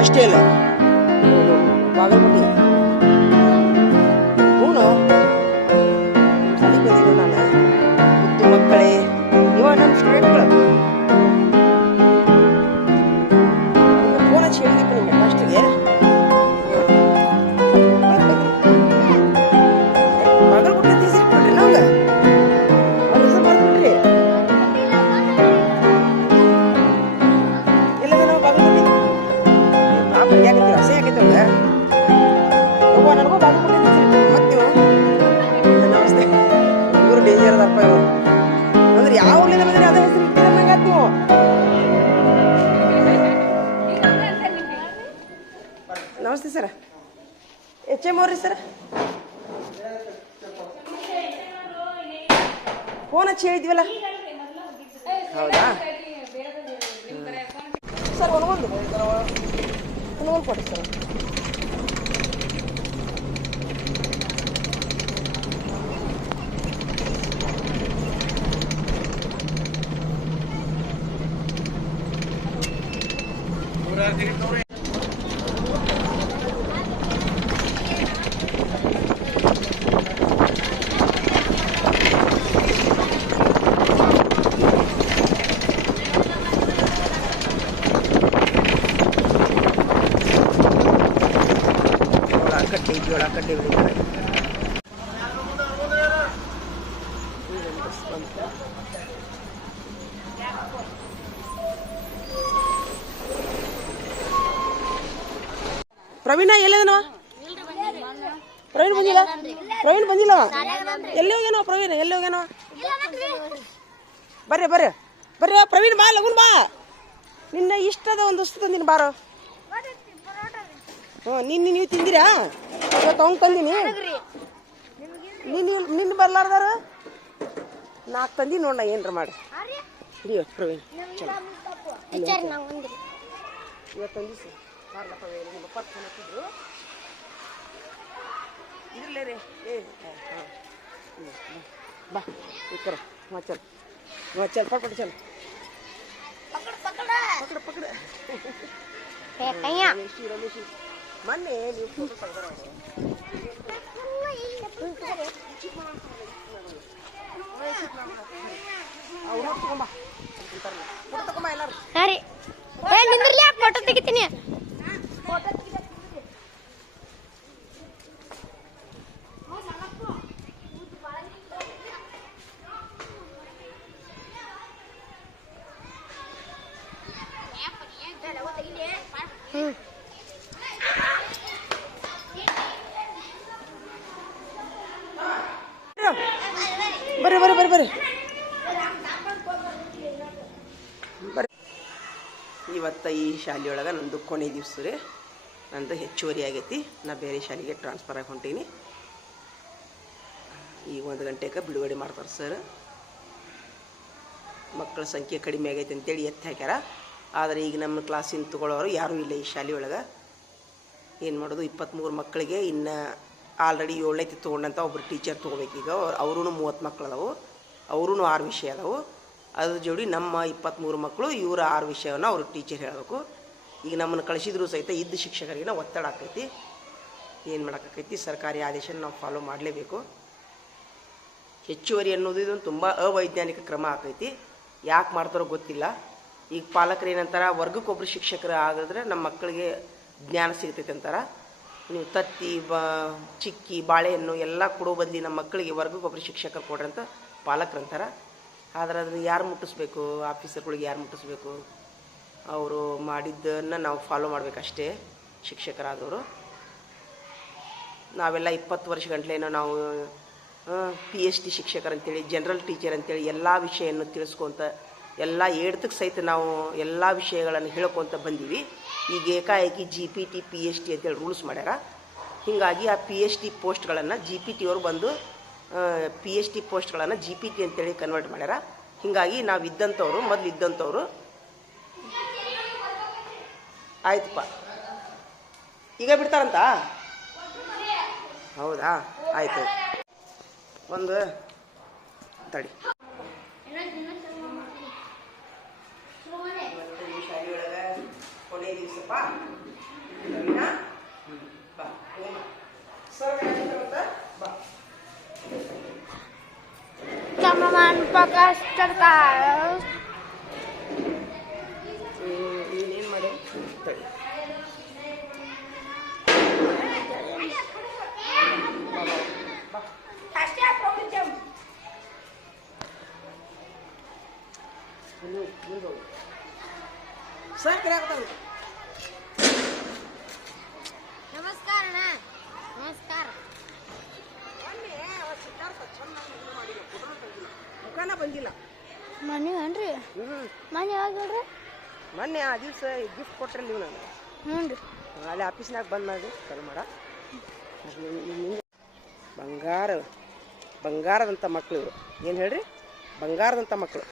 ಬಾಗಲಕೋಟೆ ನಮಸ್ತೆ sir. H M ಅವ್ರಿ sir? Phone ಹಚ್ಚಿ ಹೇಳಿದ್ವಲ್ಲ? ಹೌದಾ? ಸರ್ ಒಂದು ಒಂದು ಕೊಡಿ ಸರ್. ಕಡ್ಡಿ ಜೋಳ ಕಡ್ಡೆ ಬೆಳಿತಾರೆ. ಪ್ರವೀಣ, ಎಲ್ಲದನವ? ಪ್ರವೀಣ್ ಬಂದಿಲ್ಲ? ಪ್ರವೀಣ್ ಬಂದಿಲ್ಲ ಎಲ್ಲಿ ಹೋಗ್ಯಾನವ ಪ್ರವೀಣ್? ಎಲ್ಲಿ ಹೋಗ್ಯಾನವ? ಬರ್ರಿ ಬರ್ರಿ. ಬರ್ರಿ, ಪ್ರವೀಣ್ ಬಾ, ಲಗುನ್ ಬಾ. ನಿನ್ನ ಇಷ್ಟದ ಒಂದು ವಸ್ತು ತಂದಿನ ಬಾರೋ. ಹ್ಞೂ ನಿನ್ನೆ ನೀವು ತಿಂದಿರಾ? ಇವತ್ತು ಅವ್ನು ತಂದಿನಿ. ನಿನ್ನ ನಿನ್ನ ಬರ್ಲಾರ್ದಾರ? ನಾಲ್ಕು ತಂದಿ ನೋಡ ಏನ್ರ ಮಾಡಿ. ಹಿಡಿಯೋ ಪ್ರವೀಣ್. ಇವತ್ತು ತಂದಿ ಸರ್ ಪ್ರವೀಣ್ ನಿಮ್ಮ ಇದ್ರಲ್ಲೇ ರೀ. ಏ ಹಾಂ. ಬಾ ಈ ಕರ ಹಾಂ ಚಲ್. ಹಾಂ ಚಲ್ ಪಟ್ ಪಟ್ ಚಲ್. ಪಕಡ ಪಕಡ. ರಮೇಶಿ ರಮೇಶಿ ಮೊನ್ನೆ ನೀವು ಫೋಟೋ ತೆಗ್ದಾರ ಅವ್ರು. ಅವ್ರು ನೋಡಿ ತಗೊಂಬ ಅಂತಾರಲ್ಲ. ಫೋಟೋ ತಗೊಂಬ ಎಲ್ಲಾರು ಸರಿ ಏ ನಿಂದ್ರಲಿ ಫೋಟೋ ತೆಗಿತೀನಿ ಬರ್ರಿ ಬರ್ರಿ ಬರ್ರಿ ಬರ್ರಿ ಬರ್ರಿ ಇವತ್ತು ಈ ಶಾಲೆಯೊಳಗೆ ನಂದು ಕೊನೆ ದಿವಸ ರೀ. ನಂದು ಹೆಚ್ಚುವರಿ ಆಗೈತಿ. ನಾ ಬೇರೆ ಶಾಲೆಗೆ ಟ್ರಾನ್ಸ್ಫರ್ ಆಗಿ ಹೊಂಟೀನಿ. ಈಗ ಒಂದು ಗಂಟೆಗೆ ಬಿಡುಗಡೆ ಮಾಡ್ತಾರೆ ಸರ್ ಮಕ್ಕಳ ಸಂಖ್ಯೆ ಕಡಿಮೆ ಆಗೈತೆ ಅಂತೇಳಿ ಎತ್ತಿ ಹಾಕ್ಯಾರ. ಆದರೆ ಈಗ ನಮ್ಮ ಕ್ಲಾಸಿನ ತಗೊಳ್ಳೋರು ಯಾರೂ ಇಲ್ಲ ಈ ಶಾಲೆಯೊಳಗೆ. ಏನು ಮಾಡೋದು? ಇಪ್ಪತ್ತ್ಮೂರು ಮಕ್ಕಳಿಗೆ ಇನ್ನು ಆಲ್ರೆಡಿ ಏಳನೇತಿ ತೊಗೊಂಡಂಥ ಒಬ್ಬರು ಟೀಚರ್ ತೊಗೋಬೇಕೀಗ. ಅವ್ರೂ ಮೂವತ್ತು ಮಕ್ಕಳು ಅದಾವು. ಅವ್ರೂ ಆರು ವಿಷಯ ಅದಾವು. ಅದ್ರ ಜೋಡಿ ನಮ್ಮ ಇಪ್ಪತ್ತ್ಮೂರು ಮಕ್ಕಳು, ಇವರ ಆರು ವಿಷಯವನ್ನು ಅವ್ರ ಟೀಚರ್ ಹೇಳಬೇಕು. ಈಗ ನಮ್ಮನ್ನು ಕಳಿಸಿದ್ರು ಸಹಿತ ಇದ್ದ ಶಿಕ್ಷಕರಿಗೆ ಒತ್ತಡ ಆಕೈತಿ. ಏನು ಮಾಡೋಕ್ಕಾಕೈತಿ? ಸರ್ಕಾರಿ ಆದೇಶನ ನಾವು ಫಾಲೋ ಮಾಡಲೇಬೇಕು. ಹೆಚ್ಚುವರಿ ಅನ್ನೋದು ಇದೊಂದು ತುಂಬ ಅವೈಜ್ಞಾನಿಕ ಕ್ರಮ ಆಗ್ತೈತಿ ಯಾಕೆ ಮಾಡ್ತಾರೋ ಗೊತ್ತಿಲ್ಲ. ಈಗ ಪಾಲಕರು ಏನಂತಾರೆ? ವರ್ಗಕ್ಕೊಬ್ಬರು ಶಿಕ್ಷಕರು ಆಗಿದ್ರೆ ನಮ್ಮ ಮಕ್ಕಳಿಗೆ ಜ್ಞಾನ ಸಿಗ್ತೈತೆ ಅಂತಾರ. ನೀವು ತತ್ತಿ, ಬ, ಚಿಕ್ಕಿ, ಬಾಳೆಹಣ್ಣು ಎಲ್ಲ ಕೊಡೋ ಬದಲಿ ನಮ್ಮ ಮಕ್ಕಳಿಗೆ ವರ್ಗಕ್ಕೊಬ್ಬರು ಶಿಕ್ಷಕರು ಕೊಡ್ರಿ ಅಂತ ಪಾಲಕರು ಅಂತಾರ. ಆದ್ರೆ ಅದನ್ನ ಯಾರು ಮುಟ್ಟಿಸ್ಬೇಕು? ಆಫೀಸರ್ಗಳಿಗೆ ಯಾರು ಮುಟ್ಟಿಸ್ಬೇಕು? ಅವರು ಮಾಡಿದ್ದನ್ನು ನಾವು ಫಾಲೋ ಮಾಡಬೇಕಷ್ಟೇ, ಶಿಕ್ಷಕರಾದವರು. ನಾವೆಲ್ಲ ಇಪ್ಪತ್ತು ವರ್ಷ ಗಂಟ್ಲೇನೋ ನಾವು ಪಿ ಎಚ್ ಡಿ ಶಿಕ್ಷಕರಂತೇಳಿ ಜನರಲ್ ಟೀಚರ್ ಅಂತೇಳಿ ಎಲ್ಲ ವಿಷಯವನ್ನು ತಿಳಿಸ್ಕೊಂತ, ಎಲ್ಲ ಏಡ್ತಕ್ಕೆ ಸಹಿತ ನಾವು ಎಲ್ಲ ವಿಷಯಗಳನ್ನು ಹೇಳ್ಕೊತ ಬಂದೀವಿ. ಈಗ ಏಕಾಏಕಿ G P T P H D ಅಂತೇಳಿ ರೂಲ್ಸ್ ಮಾಡ್ಯಾರ. ಹೀಗಾಗಿ ಆ ಪಿ ಎಚ್ ಡಿ ಪೋಸ್ಟ್ಗಳನ್ನು ಜಿ ಪಿ ಟಿ ಅವರು ಬಂದು ಪಿ ಎಚ್ ಡಿ ಪೋಸ್ಟ್ಗಳನ್ನು ಜಿ ಪಿ ಟಿ ಅಂತೇಳಿ ಕನ್ವರ್ಟ್ ಮಾಡ್ಯಾರ. ಹೀಗಾಗಿ ನಾವು ಇದ್ದಂಥವ್ರು ಮೊದಲು ಇದ್ದಂಥವ್ರು ಆಯ್ತಪ್ಪ. ಈಗ ಬಿಡ್ತಾರಂತ? ಹೌದಾ? ಆಯ್ತು. ಒಂದು ತಡಿ. ದಿವಸಪ್ಪ ಸರಿನಾ ಬಾ ಹೋಗೋಣ. ಸರ್ ಕರೀತಾರಂತ? ಬಾ Cameraman Prakash Sarkar. ನೀನೇನು ಮಾಡಿ ತಡಿ ಬಾ, ಬಾ, ಬಾ. ಮುಂದೆ ಹೋಗು, ಮುಂದೆ ಹೋಗು. ಸರ್ ಕರೆಯಾಕತ್ತಾರಂತ ನಮಸ್ಕಾರ ಮೊನ್ನೆ ಆ ದಿವಸ ಗಿಫ್ಟ್ ಕೊಟ್ರೆ ನೀವು ನಾನು ಹ್ಞೂ ರೀ. ಅಲ್ಲಿ ಆಫೀಸ್ನಾಗ ಬಂದ್ ಮಾಡಿ ಫೋನ್ ಮಾಡ. ಬಂಗಾರ ಬಂಗಾರದಂಥ ಮಕ್ಳು ಇವರು. ಏನು ಹೇಳ್ರಿ? ಬಂಗಾರದಂಥ ಮಕ್ಕಳು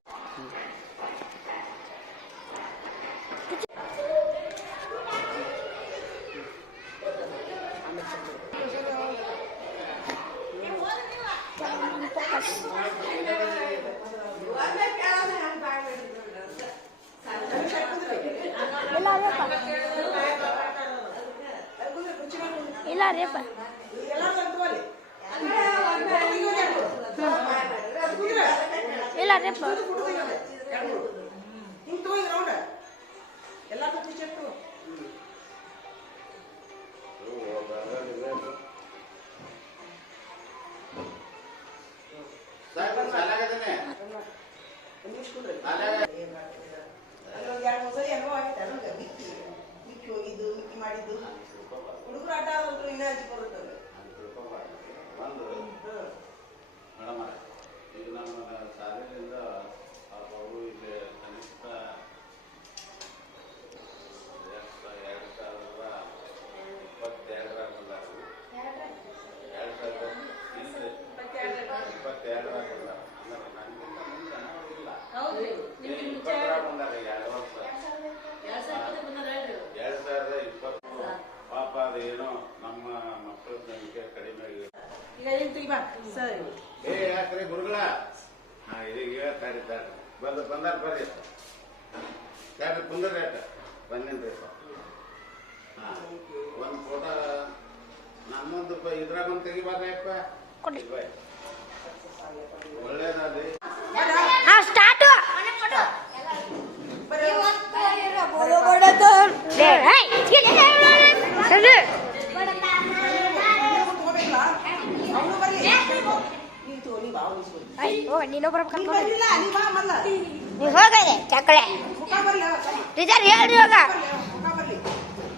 ಇಲ್ಲ ರೀಪ್ಪ ಇಲ್ಲ ರೀಪ್ಪ ಇಲ್ಲ ರೀಪ್ಪ ಹಿಂಗೆ ತಗೋ ರೌಂಡ್ ಎಲ್ಲ ಟೀಚರ್ ತಗೋ ಅಲ್ಲೊಂದು ಎರಡು ಮೂರು ಸರಿ ಅನುಭವ ಆಗಿತ್ತು ನನಗೆ ಮಿಕ್ಕಿ ಮಿಕ್ಕಿ ಹೋಗಿದ್ದು ಮಿಕ್ಕಿ ಮಾಡಿದ್ದು ಹುಡುಗರು ಆಟ ಆಡೋದ್ರು ಇನ್ನೂ ಹಂಚಿ ಬರುತ್ತೆ ಒಂದು ಮೇಡಮ್ ಈಗ ನಮ್ಮ ಶಾಲೆಯಿಂದ ಅವರು ಇಲ್ಲಿ ಕನಿಷ್ಠ ಎಷ್ಟು ಎರಡು ಸಾವಿರದ ಇಪ್ಪತ್ತೆರಡರಾಗ ಬಂದಾರು ಎರಡು ಸಾವಿರದ ಹಿಂದೆ ಇಪ್ಪತ್ತೆರಡರಾಗ ಬಂದಾರ ಅಂದ್ರೆ ನನಗಿಂತ ಮುಂದೆ ನಾವು ಇಲ್ಲ ಇಪ್ಪತ್ತರಾಗ ಬಂದಾರ ಎರಡು ವರ್ಷ ಎರಡು ಸಾವಿರದ ಇಪ್ಪತ್ತು ಪಾಪ ಅದೇನೋ ನಮ್ಮ ಮಕ್ಕಳ ಸಂಖ್ಯೆ ಕಡಿಮೆ ಆಗಿದೆ ಈಗ ಏನು ತೆಗಿಬಾ ಸರಿ ಏ ಯಾಕ್ರಿ ಗುರುಗಳ ಹಾ ಇದೀಗ ಹೇಳ್ತಾ ಇದ್ದಾರೆ ಬಂದ ಬಂದಾರ ಬರ್ರಿ ಯಾಕ್ರಿ ಕುಂದ್ರಿ ಅಟ್ಟ ಬಂದೇನ್ರಿ ಹಾ ಒಂದು ಫೋಟೋ ನನ್ನೊಂದು ಇದ್ರಾಗ ಒಂದು ತೆಗಿಬಾರ್ದಪ್ಪ ಒಳ್ಳೇದಾಗ್ಲಿ. ಕೊಡಿ. ಇಲ್ವೇ? ಒಳ್ಳೇದಾದ್ರಿ ಹಾ ಸ್ಟಾರ್ಟ್ ಅವನು ಬರಲಿ ನೀನು ಬರ್ಬೇಕು ನೀವು ಹೋಗದೆ ಚಕ್ಕಳೆ ಟೀಚರ್ ಹೇಳ್ರಿ ಇವಾಗ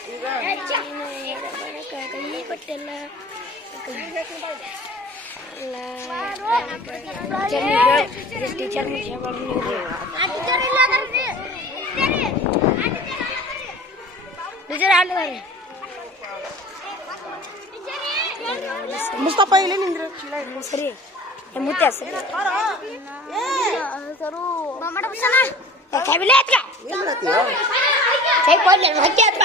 ಕೊಡು. ಆ ಚೀಲ ತೆಗ್ದ್ಬಿಡಿ. ಕೈ ಕೊಟ್ಟಿಲ್ಲ ಟೀಚರ್ ಟೀಚರ್ ಆಡ್ಲಿದ್ದಾರೆ ಮುಸ್ತಫ ಇಲ್ಲಿ ನಿಂದ್ರು ಚೀಲ ಇಡು. ಸರಿ ಮುತ್ತೆ ಸರಿ ಸರು ಕೈಬಿಲೆ ಹತ್ರ ಏನ್ ಮಾಡತ್ತೀಯ? ಕೈ ಕೊಡ್ಲಿ ಹತ್ತಿ ಹತ್ರ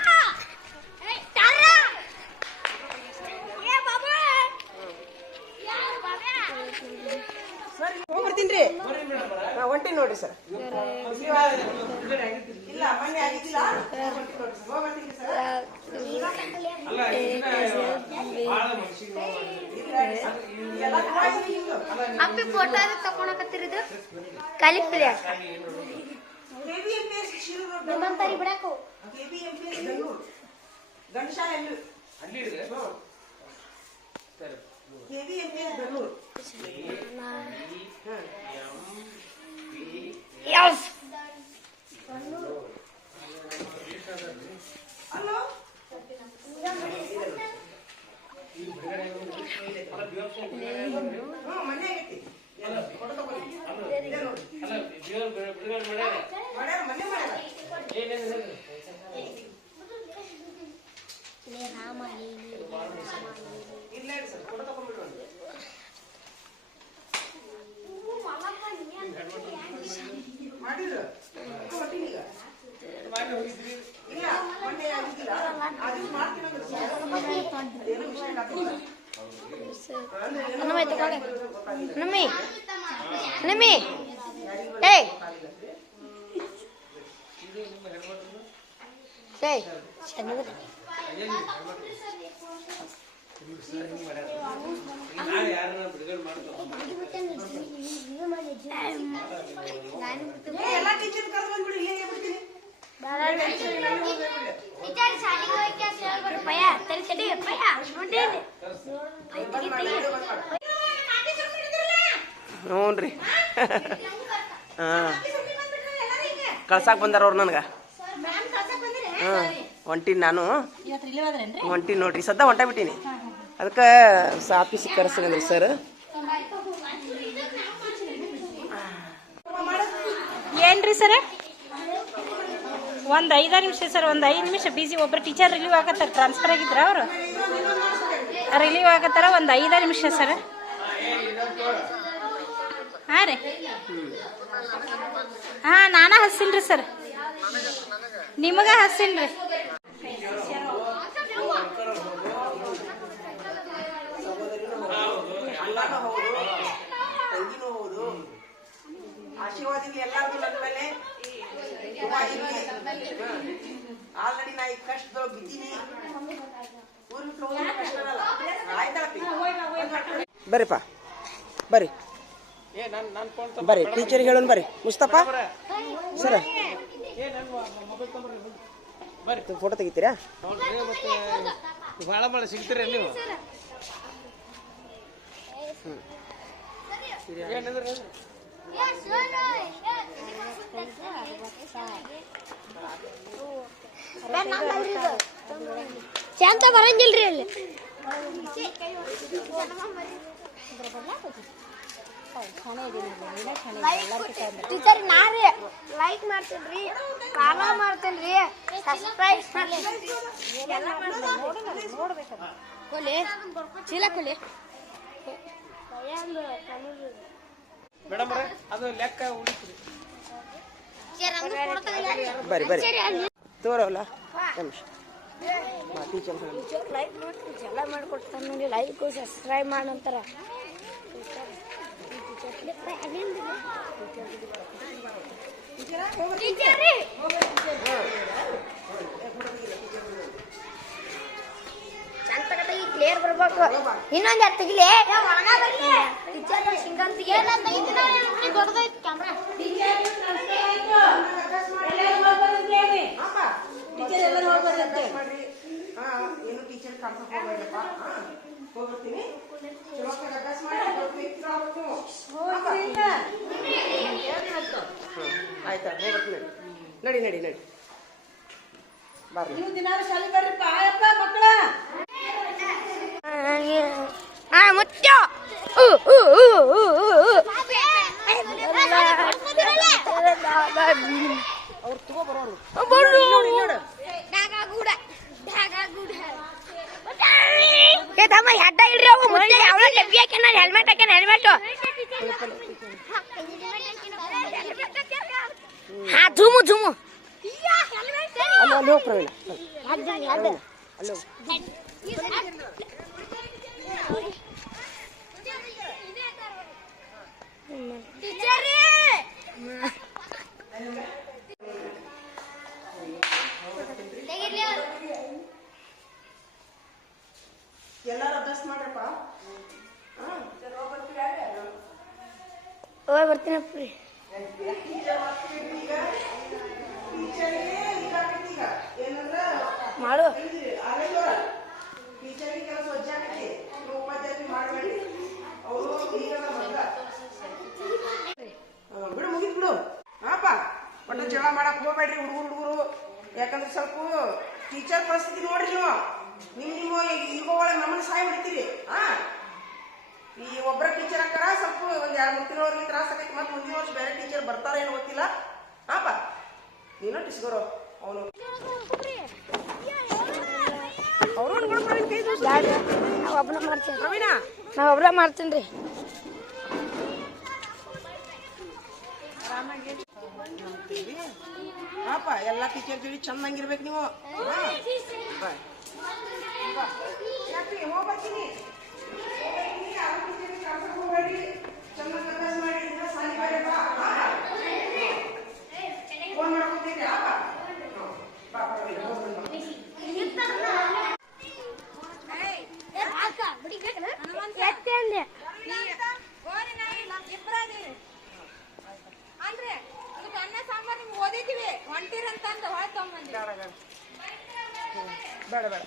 ನೋಡ್ರಿ ಸರ್. ಇಲ್ಲ ಮೊನ್ನೆ ಆಗಿದ್ದಿಲ್ಲ. ಸರ್ ಎಲ್ಲ. ಅಪ್ಪಿ ಫೋಟೋ ತಕೊಳಕತ್ತಿರಿದು ಖಾಲಿ ಪ್ಲೇಟ್ KBMPS ಶಿರೂರು ನಿಮ್ಮಂತಾರಿ ಬಿಡಾಕು KBMPS ಬೆಂಗಳೂರು ಗಂಡಶಾಲೆ ಅಲ್ಲಿ KBMPS ಬೆಂಗಳೂರು ಯಸ್ ಹಲೋ ಹ್ಞೂ ಮನೆ ಆಗೈತಿ ಫೋಟೋ ತಗೊಳ್ಳಿ. ಇದೆ ನೋಡಿ. ಮಾಡ್ಯಾರ, ಮನೆ ಮಾಡ್ಯಾರ. ಇಲ್ಲ ಹೇಳಿ ಸರ್ ಫೋಟೋ ತಗೊಂಡ್ಬಿಡು ಮಾಡಿದ್ರು ಅಕ್ಕ ಹೊಟ್ಟೀನಿ ಈಗ. ಇಲ್ಲ ಮೊನ್ನೆ ಆಗಿದ್ದಿಲ್ಲ ಅದು ಮಾಡ್ತೀನಿ ಅಂದ್ರೆ ಸರ್. ಏನೋ mistake ಆಗ್ತದೆ. ನಮ್ಮಿ ತಗೊಳ್ಳಿ ನಮ್ಮಿ ನಮ್ಮಿ ಏಯ್ ಏಯ್ ಚೆನ್ನಾಗಿದೆ ಏ, ಎಲ್ಲ ಟೀಚರ್ ಕರೆದು ಬಂದ್ಬಿಡು ಇಲ್ಲೇ ಬಿಡ್ತೀನಿ ಭಯ ತಡಿ ತಡಿ ಭಯ ನೋಡಿ ಹ್ಞೂ ರೀ ಹಾಂ. ಕಳ್ಸಾಕ್ ಬಂದಾರ ಅವ್ರು ನನಗೆ. ಹಾಂ ಹೊಂಟೀನಿ ನಾನು. ಹೊಂಟೀನಿ ನೋಡ್ರಿ. ಸದ್ದ ಹೊಂಟ ಬಿಟ್ಟೀನಿ. ಅದಕ್ಕೆ ಆಫೀಸಿಗೆ ಕರೆಸ್ಕೊಂಡ್ರಿ ಸರ್ ಏನ್ರಿ ಸರ್ ಒಂದು ಐದಾರು ನಿಮಿಷ ಸರ್ ಒಂದು ಐದು ನಿಮಿಷ. ಬಿಸಿ ಒಬ್ಬರು ಟೀಚರ್ ರಿಲೀವ್ ಆಗತ್ತಾರ ಟ್ರಾನ್ಸ್ಫರ್ ಆಗಿದ್ರ ಅವರು? ರಿಲೀವ್ ಆಗತ್ತಾರ, ಒಂದು ಐದಾರು ನಿಮಿಷ ಸರ್ ಹಾಂ ರೀ. ಹಾಂ, ನಾನ ಹಸ್ಸಿನ್ರಿ ಸರ್ ನಿಮಗ ಹಸ್ಸಿನ್ರಿ ಅಣ್ಣನೂ ಹೌದು ತಂಗಿನೂ ಹೌದು ಆಶೀರ್ವಾದಿಗಳು ಎಲ್ಲಾರ್ಗು ನನ್ನ ಮೇಲೆ ಆಲ್ರೆಡಿ ನಾ ಈ ಕಷ್ಟದೊಳಗೆ ಬಿದ್ದೀನಿ. ಬರೀಪ ಬರಿ ಬರಿ ಬರ್ರಿ. ಬರ್ರಿ ಟೀಚರ್ ಹೇಳೋಣ ಬರಿ. ಮುಸ್ತಫಾ ಸರ ಫೋಟೋ ತೆಗಿತೀರಾ? ಭಾಳ ಭಾಳ ಸಿಗ್ತೀರ ನೀವು. ಏನಂದ್ರೆ? ಶಾಂತ ಬರಂಗಿಲ್ರಿ ಅಲ್ಲಿ. ಟೀಚರ್ ನಾರಿ ಲೈಕ್ ಮಾಡ್ತೀನಿ ಫಾಲೋ ಮಾಡ್ತೀನಿ ಸಬ್ಸ್ಕ್ರೈಬ್ ಕೊಲಿ ಚೀಲ ಕೊಲಿ. ಮೇಡಮ್ ಅದು ಲೆಕ್ಕ ಉಳಿಸ್ರಿ. ಬರ್ರಿ ಬರ್ರಿ ತೋರವಲ್ಲ ನಿಮಿಷ. ಟೀಚರ್ ಲೈಕ್ ಮಾಡ್ತೀನಿ ಎಲ್ಲ ಮಾಡ್ಕೊಡ್ತಾನೆ ನೋಡಿ ಲೈಕ್ ಸಬ್ಸ್ಕ್ರೈಬ್ ಮಾಡಂತಾರ ಕ್ಲಿಯರ್ ಬರ್ಬೇಕು. ಇನ್ನೊಂದ್ ಎರಡು ತೆಗಿಲಿ? ಟೀಚರ್ ಸಿಂಗಂತಿಗೆ ದೊಡ್ಡದೈತಿ ಕ್ಯಾಮ್ರಾ ಟೀಚರ್ ಎಲ್ಲ ಮಾಡ್ರಿ. ಹಾ ಏನು ಟೀಚರ್ ಕರ್ಸಕ್ ಹೋಗ್ಬೇಡಪ್ಪ. ಹಾ ಹೋಗ್ಬಿಡ್ತೀನಿ ಚಲೋ ಅಭ್ಯಾಸ ಮಾಡಿ ಹೋಗ್ಬೇಕು ಆಯ್ತಾ ಹೋಗ್ಬಿಡ್ತೀನಿ ನಡಿ ನಡಿ ನಡಿ. ಬರ್ರಿ ನೀವು ದಿನಾರು ಶಾಲೆ ಬರ್ರಿ ಪಾಯಪ್ಪ ಊ, ಊ, ಊ, ಊ. ಅವ್ರು ತಗೋ ಬರೋರು ಬರ್ರು. ಏ ತಮ್ಮ ಹೆಡ್ಡ ಇಡ್ರಿ ಅವು ಮುಚ್ಚ ಯಾವಳ ಡಬ್ಬಿ ಹಾಕ್ಯಾನ ಹೆಲ್ಮೆಟ್ ಹಾಕ್ಯಾನ ಹೆಲ್ಮೆಟ್ ಹಾ ಝುಮು ಝುಮು ಅಲ್ಲಿ ಅಲ್ಲಿ ಹೋಗಿ ಪ್ರವೀಣ ಅಡ್ಡ ಅಲ್ಲಿ ನಮ್ಮನ್ನ ಹಾ. ಈ ಒಬ್ಬರ ಟೀಚರ್ ಹಾಕಾರ ಸ್ವಲ್ಪ ಒಂದ್ ಎರಡು ಮೂರು ತಿಂಗಳವರೆಗೆ ತ್ರಾಸ ಆಗೈತಿ ಮತ್ತೆ ಮುಂದಿನ ವರ್ಷ ಬೇರೆ ಟೀಚರ್ ಬರ್ತಾರ ಏನೋ ಗೊತ್ತಿಲ್ಲ. ಹಾಪ. ನೀನು ಟಿಸ್ಗೋರು ಅವನು. ಒಬ್ಬನ ಮಾಡ್ತೀನಿ ಪ್ರವೀಣ. ನಾವು ಒಬ್ಬರ ಮಾಡ್ತೀನಿ ರೀ ಹಾಪ ಎಲ್ಲ ಟೀಚರ್ ಜೋಡಿ ಚಂದಂಗಿರ್ಬೇಕು ನೀವು. ಹಾ? ಬಾಯ್. ಬಾ. ಯಾಕ್ರಿ? ಹೋಗ್ ಬರ್ತೀನಿ. ಬೇಡ ಬೇಡ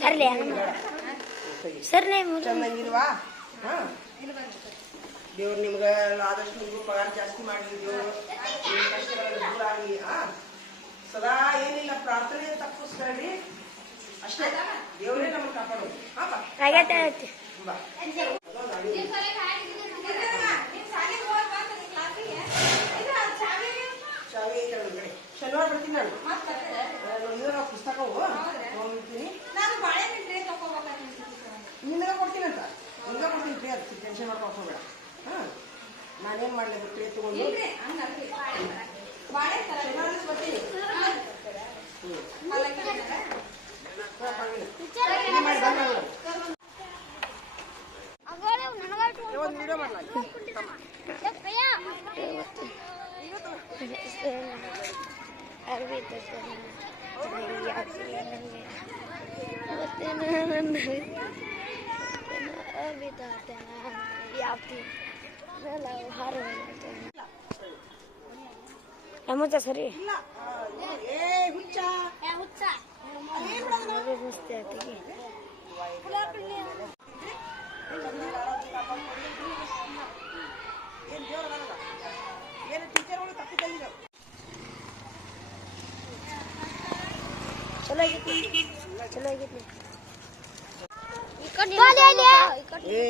ಸರ್ಲಿ. ಸರ್ ನೀವು ಚಂದಂಗಿಲ್ವಾ ಹಾ. ದೇವ್ರು ನಿಮ್ಗೆ ಆದಷ್ಟು ನಿಮ್ಗೂ ಪಗಾರ ಜಾಸ್ತಿ ಕಷ್ಟಗಳು ದೂರ ಆಗಲಿ ಸದಾ ಏನಿಲ್ಲ ಪ್ರಾರ್ಥನೆ ತಪ್ಪಿಸ್ಕೊಳ್ಳಿ ಅಷ್ಟೇ. ದೇವರೇ ನಮ್ಮನ್ನು ಕಾಪಾಡೋದು. ಹಾ ಬಾ ಆಗೈತೆ ಆಗೈತೆ ಬಾ ಚಾವಿ ಐತೆ ನನ್ನ ಕಡೆ ಶನಿವಾರ ಬರ್ತೀನಿ ನಾನು ನಾನು ಇವ್ರ ಪುಸ್ತಕವು ಹೋಗ್ಬಿಡ್ತೀನಿ ನಾನು ಬಾಳೆಹಣ್ಣು ಟ್ರೇ ತಗೋಬೇಕಾಗಿತ್ತು ನಿನಗೆ ಕೊಡ್ತೀನಂತ ನಿನಗೆ ಕೊಡ್ತೀನಿ ಟ್ರೇ ಅದು ಟೆನ್ಷನ್ ಮಾಡ್ಕೊಂಡು ಹೋಗ್ಬೇಡ ಹಾಂ ಮಾಡಲಿ ಟ್ರೇ ತೊಗೊಂಡು ಬಾಳೆ ತರ ಶನಿವಾರ ದಿವ್ಸ ಬರ್ತೀನಿ ಹಾ, ಪರವಾಗಿಲ್ಲ. ಇದು ಮಾಡಿ ಬಂದ್ ಮಾಡು. ಏ, ಒಂದು ವಿಡಿಯೋ ಮಾಡಲ ಅರ್ವಿ ನಮ್ಮತ್ತ ಸರಿ ಇಲ್ಲ ಆ, ಇದು- ಏ ಹುಚ್ಚ ಮಸ್ತ್ ಆಯ್ತಿಗೆ ಏನು ದೇವ್ರ ಏನು ಟೀಚರ್ಗಳು ತಪ್ಪಿದ್ದಂಗಿಲ್ಲ ಚಲೋ ಆಗೈತಿ ಚಲೋ ಆಗೈತಿ ಏ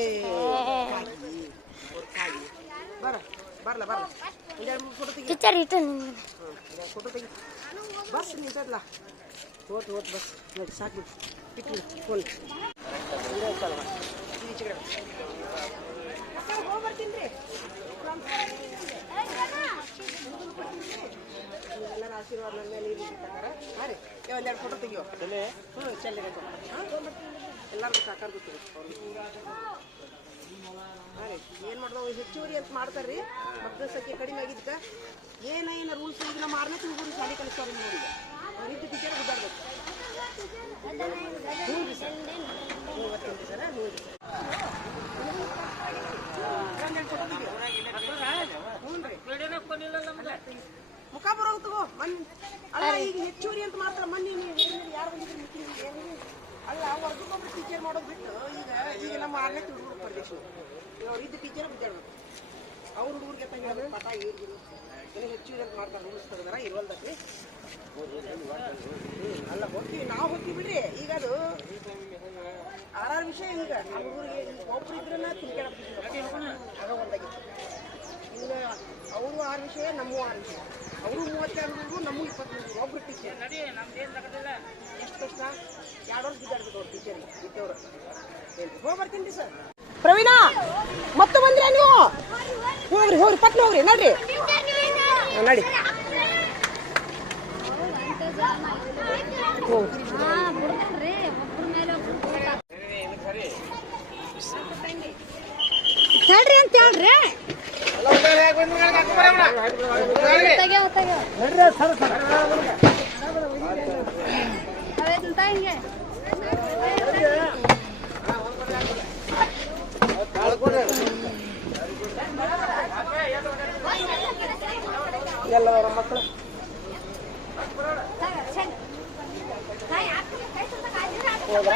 ಬರ ಬರಲ್ಲ ಬರಲ್ಲ ಒಂದೆರಡು ಮೂರು ಫೋಟೋ ತೆಗಿ ಟೀಚರ್ ಇಟ್ಟು ಫೋಟೋ ತೆಗಿ ಬಸ್ ನಿಂತಲ್ಲ ಓಟ್ ಓಟ್ ಬಸ್. ನೋಡಿ ಸಾಕು ಇಟ್ಟು ಫೋನ್ ಎಲ್ಲರ ಆಶೀರ್ವಾದ ನನ್ನ ಮೇಲೆ ಇರಲಿ ಪ್ರಕಾರ ಹಾಂ ರೀ ಏ, ಒಂದೆರಡು ಫೋಟೋ ತೆಗಿಯೋ ಹ್ಞೂ ಚೆಲ್ಲಿಗೆ ಹಾಂ ಎಲ್ಲರಿಗೂ ರೀ ಏನು ಮಾಡ್ದವು ಹೆಚ್ಚುವರಿ ಅಂತ ಮಾಡ್ತಾರ್ರಿ. ಮಕ್ಕಳ ಸಂಖ್ಯೆ ಕಡಿಮೆ ಆಗಿದ್ಕ ಏನ ಏನ ರೂಲ್ಸ್ ಈಗ ನಮ್ಮ ಆರನೇ ತಿಂಗಳು ಶಾಲೆ ಕಲಿಸ್ತಾರೆ ನೋಡಿ ಟೀಚರ್ ಗುದ್ದಾಡ್ಬೇಕು ಸರ್ ಸರ್ ಮುಖ ಬರೋದು ತಗೋ ಮನ್. ಅಲ್ಲ ಈಗ ಹೆಚ್ಚುವರಿ ಅಂತ ಮಾಡ್ತಾರೆ ಮನ್ನಿ ಯಾರು ಬಂದಿದ್ರು ಅಲ್ಲ ವರ್ಗಕ್ಕೊಬ್ರು ಟೀಚರ್ ಮಾಡೋದು ಬಿಟ್ಟು ಈಗ ಈಗ ನಮ್ಮ ಆರನೇ ತಿಳ್ಕೊಂಡು ಪ್ರದೇಶ ಅವ್ರು ಇದ್ದ ಟೀಚರ್ ಬಿದ್ದಾಡ್ಬೇಕು ಅವ್ರ ಹುಡುಗರಿಗೆ ತಂಗ ಪಾಠ ಹೆಚ್ಚುವರಿ ಅಂತ ಮಾಡ್ತಾರೆ ರೂಲ್ಸ್ ತೆಗ್ದಾರ ಇರುವಲ್ದಕ್ಕೆ ಅಲ್ಲ ಹೋಗ್ತೀವಿ ನಾವು ಹೋಗ್ತೀವಿ ಬಿಡ್ರಿ. ಈಗ ಅದು ಆರಾರು ವಿಷಯ ಈಗ ನಮ್ಮ ಹುಡುಗರಿಗೆ ಒಬ್ರು ಇದ್ರನ್ನ ತಿಳ್ಕೊಳಕ್ಕೆ ಆಗ ಒಂದಾಗಿತ್ತು. ಇನ್ನು ಅವರು ಆರು ವಿಷಯ ನಮ್ಮೂ ಆರು ವಿಷಯ. ಅವರು ಮೂವತ್ತೆರಡು ಹುಡುಗರು ನಮ್ಮ ಇಪ್ಪತ್ಮೂರು ಒಬ್ರು ಟೀಚರ್ ಎಷ್ಟು ಕಷ್ಟ? ಎರಡು ವರ್ಷ ಬಿದ್ದಾಡ್ಬೇಕು ಅವ್ರು ಟೀಚರ್ ಇದ್ದವ್ರು. ಹೋಗಿ ಬರ್ತೀನಿ ಸರ್. ಪ್ರವೀಣ ಮತ್ತೆ ಬಂದ್ರೆ ನೀವು? ಹೋಗ್ರಿ ಹೋಗ್ರಿ ಪಟ್ನ ಹೋಗ್ರಿ ನೋಡ್ರಿ. ನೋಡಿ. ಹೇಳ್ರಿ ಅಂತ ಹೇಳ್ರಿ. ಎಲ್ಲವರ ಮಕ್ಕಳು ಹೋದ್ರ